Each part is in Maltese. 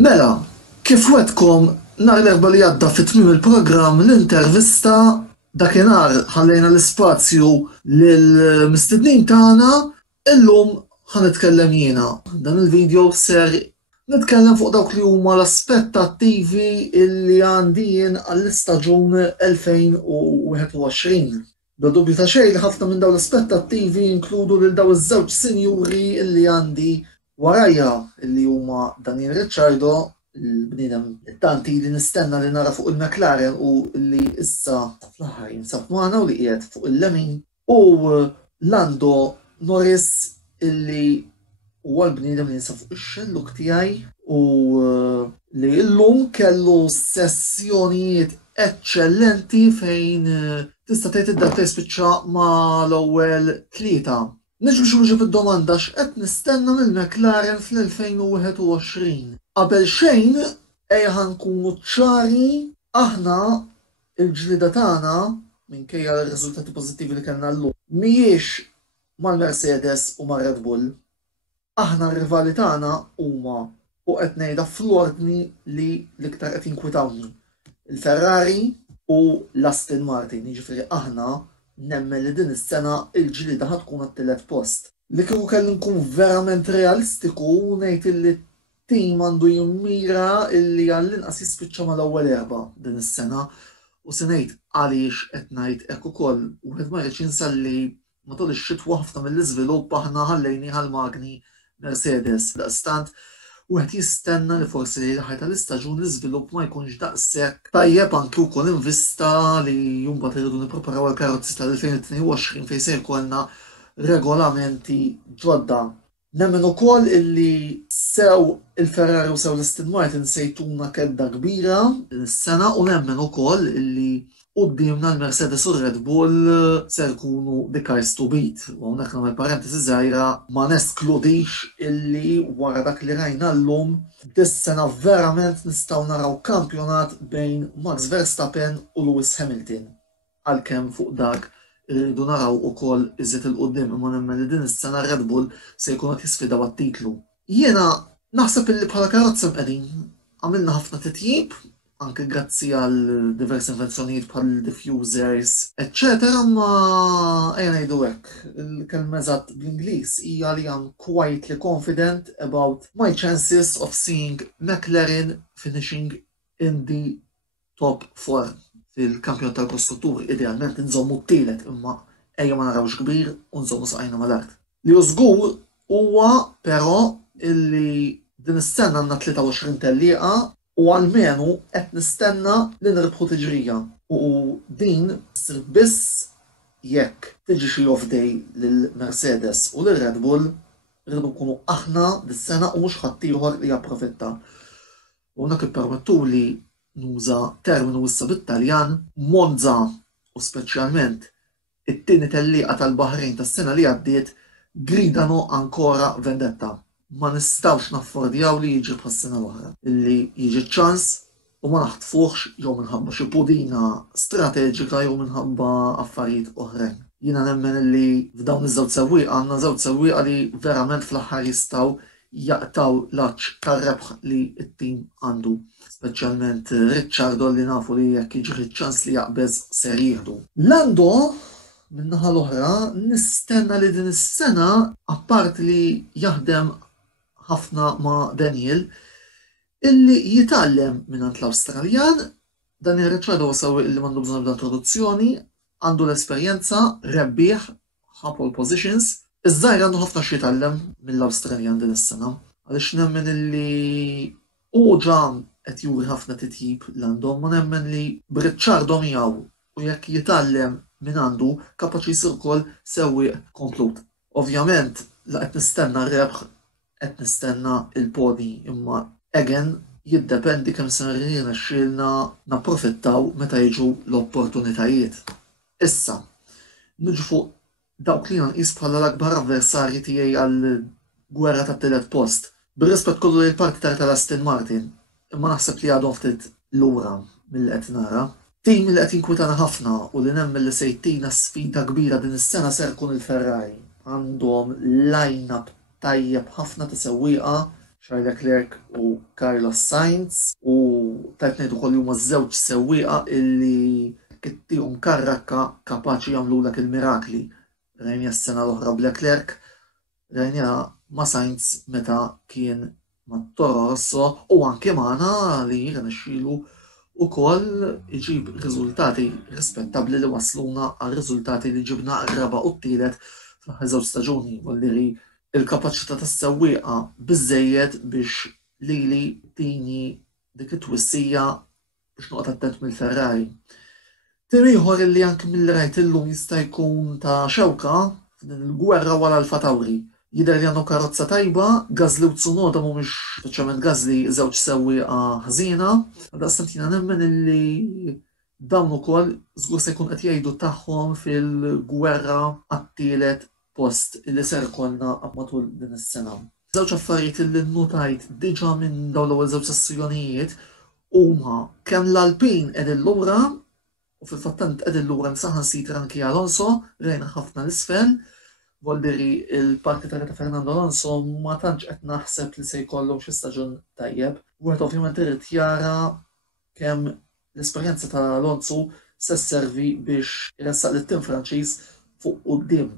Mela, kif wedkom nhar l-erba' li għadda fit-tmiem il-programm l-intervista dakinhar ħallejna l-ispazju lill-mistednin tagħna, illum ħanitkellem jiena. Dan il-video ser nitkellem fuq dawk li huma l-aspettattivi illi għandi jien għall-istaġun 2021. Bla dubju ta' xejn li ħafna minn dawn l-aspettattivi jinkludu lil daw iż-żewġ sinjuri illi għandi warajja illi huma Daniel Ricciardo, il-bniedem it-tanti li nistenna li nara fuq il-McLaren u li issa fl-aħħar jinsab magħna u li qiegħed fuq il-lemin, u Lando Norris illi huwa l-bniedem li jinsab fuq ix-xelluk tiegħi u li llum kellu sessjonijiet eċċellenti fejn tista' tgħid id-dabta jispiċċa mal-ewwel tlieta. Niġu xi fid-domanda x'qed nistenna mill-McLaren fl-2021. Qabel xejn ejja nkunu ċari aħna il-ġlieda tagħna minkejja r-riżultati pożittivi li kellna llum mhijiex mal-Mercedes u mar-Red Bull. Aħna r-rivali tagħna huma u qed ngħidha fl-ordni li l-iktar qed jinkwitawni. Il-Ferrari u l-Aston Martin, jiġifieri aħna nemmen li din is-sena il-ġlieda ħatkun għat-tielet post. Li kieku kelli nkun verament realistiku ngħid li t-tim għandu jimmira illi għall-inqas jispiċċa mal-ewwel erba' din is-sena u se ngħid għaliex qed ngħid hekk ukoll wieħed ma jridx jinsa li matul ix-xitwa ħafna mill-iżvilupp aħna ħallejni ħall-magni Mercedes. Daqstant wieħed jistenna li forsi li l-aħħar tal-istaġun l-iżvilupp ma jkunx daqshekk tajjeb anke wkoll invista li mbagħad iridu nippreparaw għall-karozzi tal-2022 fejn se jkollna regolamenti ġodda. Nemmen ukoll illi sew il-Ferrari u sew l-Aston Martin se jtuna kedda kbira s-sena u nemmen ukoll illi qudiemna l-Mercedes u Red Bull se jkunu the cars to beat. U hawnhekk nagħmel parentesi żgħira ma neskludix illi wara dak li rajna llum dis-sena verament nistgħu naraw kampjonat bejn Max Verstappen u Lewis Hamilton. Għalkemm fuq dak irridu naraw ukoll iżjed il-qudiem imma nemmen li din is-sena Red Bull se jkun qed jisfidaw għat-titlu. Jiena naħseb illi bħala karozza mqegħdin għamilna ħafna titjib anke grazzi għal diversi invenzjonijiet bħal diffusers, eccetera, ma ejja ngħidu hekk. Il-kelma eżatt bl-Ingliż hija li I'm quietly confident about my chances of seeing McLaren finishing in the top 4 fil-kampjon tal-kostrutturi. Idealment nżommu t-tielet imma ejja ma narawx kbir u nżommu saqajna mal-art. Li żgur huwa però illi din is-sena għandna 23 tellieqa u għalmenu qed nistenna li nirbħu tiġrija. U din ssir biss jekk tiġi xi off day lill-Mercedes u lir-Red Bull rridu nkunu aħna dis-sena u mhux ħadd ieħor li japprofitta. U hawnhekk ippermettuli nuża terminu issa bit-Taljan Monza u speċjalment it-tieni tellieqa tal-Baħrejn tas-sena li għaddiet gridano ancora vendetta. Ma nistawx naffordjaw li jiġi bħas-sena l-oħra. Illi jiġi ċans u ma naħtfuħx jew minħabba xi pudina strateġika jew minħabba affarijiet oħrajn. Jiena nemmen illi f'dawn iż-żewġ sewwieqa għandna żewġ sewwieqa li verament fl-aħħar jistgħu jaqtaw l-aċċ tar-rebħ li t-tim għandu. Speċjalment Ricciardo li nafu li jekk jiġi ċans li jaqbeż ser jieħdu. Lando min-naħa l-oħra nistenna li din is-sena appart li jaħdem ħafna ma' Daniel illi jitgħallem minant l-Awstraljan. Daniel Ricciardo huwa sewwieq illi m'għandu bżonn bl-introduzzjoni, għandu l-esperjenza, rebbieħ, ħa pole positions. Iż-żgħir għandu ħafna xi jitgħallem mill-Awstraljan din is-sena. Għaliex nemmen illi hu ġa qed juri ħafna titjib Lando, ma nemmen li b'Ricciardo miegħu u jekk jitgħallem minn għandu kapaċi jsir ukoll sewwieq komplut. Ovvjament la qed nistenna r-rebħ qed nistenna il-podi imma again jiddependi kemm se nirnexxielna napprofittaw meta jiġu l-opportunitajiet. Issa, niġu fuq dawk li nqis bħala l-akbar avversarji tiegħi għall-gwerra tat-tielet post. Bir-rispett kollu lil parti tal-Aston Martin, imma naħseb li għadhom ftit lura mill qed nara. Tim li qed jinkwitana ħafna u li nemmen li se jtina sfida kbira din is-sena ser tkun il-Ferrari. Għandhom line-up tajjeb ħafna ta' sewwieqa Charles Leclerc u Carlos Sainz u tajt ngħidu ukoll huma żewġ sewwieqa illi kittihom karrakka kapaċi jagħmlulek il-mirakli. Rajnija s-sena l-oħra b'Leclerc, rajnija ma' Sainz meta kien ma' Toro Rosso u anke magħna li rnexxielu ukoll iġib riżultati rispettabbli li wasluna għal riżultati li ġibna r-raba' u t-tielet fl-aħħar żewġ staġuni, walli il-kapaċità tas-sewwieqa biżżejjed biex lili tini dik it-twissija biex noqgħod attent mill-Ferrari. Tim ieħor li anke mill-rajt illum jista' jkun ta' xewka f'din il-gwerra wara l-Alfa Tauri. Jidher li għandu karozza tajba, Gasly u Tsunoda mhumiex speċjalment Gasly żewġ sewwieqa ħażina, għaldaqstant jiena nemmen illi dawn ukoll żgur se jkun qed jgħidu tagħhom fil-gwerra għat-tielet post illi ser ikollna matul din is-sena. Żewġ affarijiet illi nnutajt diġà minn dawn l-ewwel żewġ sessjonijiet huma kemm l-Alpin qegħdin lura u fil-fattant qegħdin lura saħansitra anke Alonso, rejna ħafna l-isfel. Voldiri il-parti ta' Fernando Alonso ma tantx qed naħseb li se jkollu xi staġun tajjeb. Wieħed ovvjament irid jara kemm l-esperjenza ta' Alonso se sservi biex iressaq lit-tim Franċiż fuq quddiem.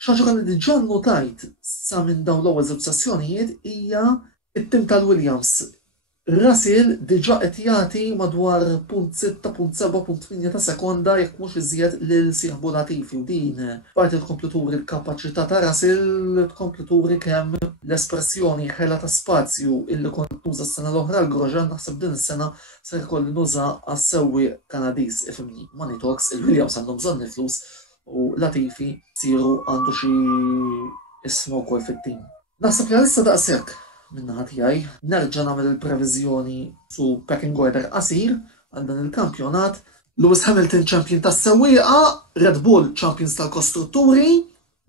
Xi ħaġa li diġà notajt sa minn dawn l-ewwel żewġ sessjonijiet hija t-tim tal-Williams. Russell diġà qed jagħti madwar 0.6, ta' sekonda jekk mhux iżjed lil sieħbu Latifi u din parti tkompli turi l-kapaċità ta' Russell tkompli turi kemm l-espressjoni ħela ta' spazju illi kont nuża s-sena l-oħra l-Grosjean naħseb din is-sena se jkolli nuża għas-sewwieq Kanadiż ifhimni. Money talks, il-Williams għandhom bżonn il-flus u Latifi siru għandu xi ismu wkoll fit-tim. Naħseb li issa daqshekk minnaħa tiegħi nerġa' nagħmel il-previżjoni su pecking order qasir għal dan il-kampjonat. Lewis Hamilton champion tas-sewwieqa, Red Bull champions tal-kostrutturi,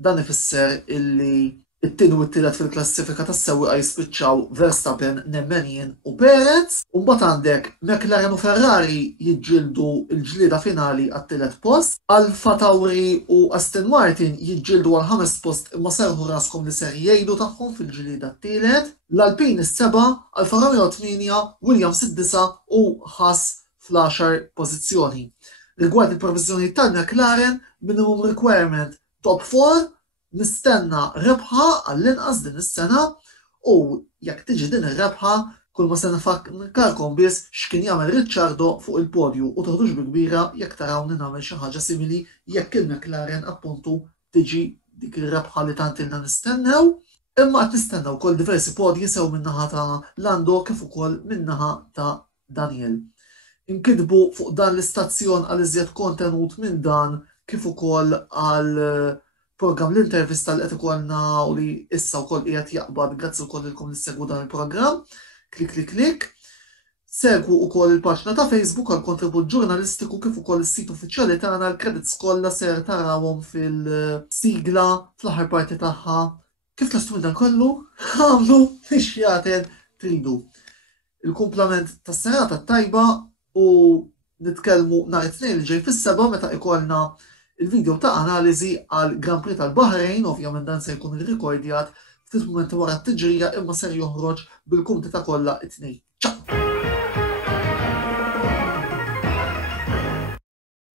dan ifisser illi it-tieni u t-tielet fil-klassifika tas-sewwieqa jispiċċaw Verstappen, Nemmenien u Perez, u mbagħad għandek McLaren u Ferrari jiġġieldu l-ġlieda finali għat-tielet post, Alfa Tauri u Aston Martin jiġġieldu għal ħames post imma serħu raskom li ser jgħidu tagħhom fil-ġlieda t-tielet, l-Alpine is-7, Alfa Romeo 8, Williams id-9 u Haas fl-10 pożizzjoni. Rigward il-provviżjoni tal-McLaren, minimum requirement top 4, nistenna rebħa għall-inqas din is-sena u jekk tiġi din ir-rebħa kull ma se nifakkarkom biss x'kien jagħmel Ricciardo fuq il-podju u toħdux bi-kbira jekk tarawni nagħmel xi ħaġa simili jekk il-McLaren appuntu tiġi dik ir-rebħa li tant ilna nistennew. Imma qed nistennew ukoll diversi podji sew min-naħa ta' Lando kif ukoll min-naħa ta' Daniel. Inkitbu fuq dan l-istazzjon għal iżjed kontenut minn dan kif ukoll għal program l-intervista li qed ikollna u li issa wkoll qiegħed jaqbad grazzi wkoll ilkom li segwu dan il-programm. Klik. Segwu wkoll il-paġna ta' Facebook għal kontribut ġurnalistiku kif ukoll is-sit uffiċjali tagħna l-credits kollha ser tarawhom fil-sigla fl-aħħar parti tagħha. Kif tlastu minn dan kollu? Għamlu biex jagħten tridu. Il-kumplament tas-serata tajba u nitkellmu nhar it-tnejn li ġej fis-seba' meta ikollna il-video ta' analiżi għal Grand Prix tal-Bahrejn, ovvjament dan se jkun irrikordjat ftit mumenti wara t-tiġrija imma ser joħroġ bil-kumdita kollha it-tnejn.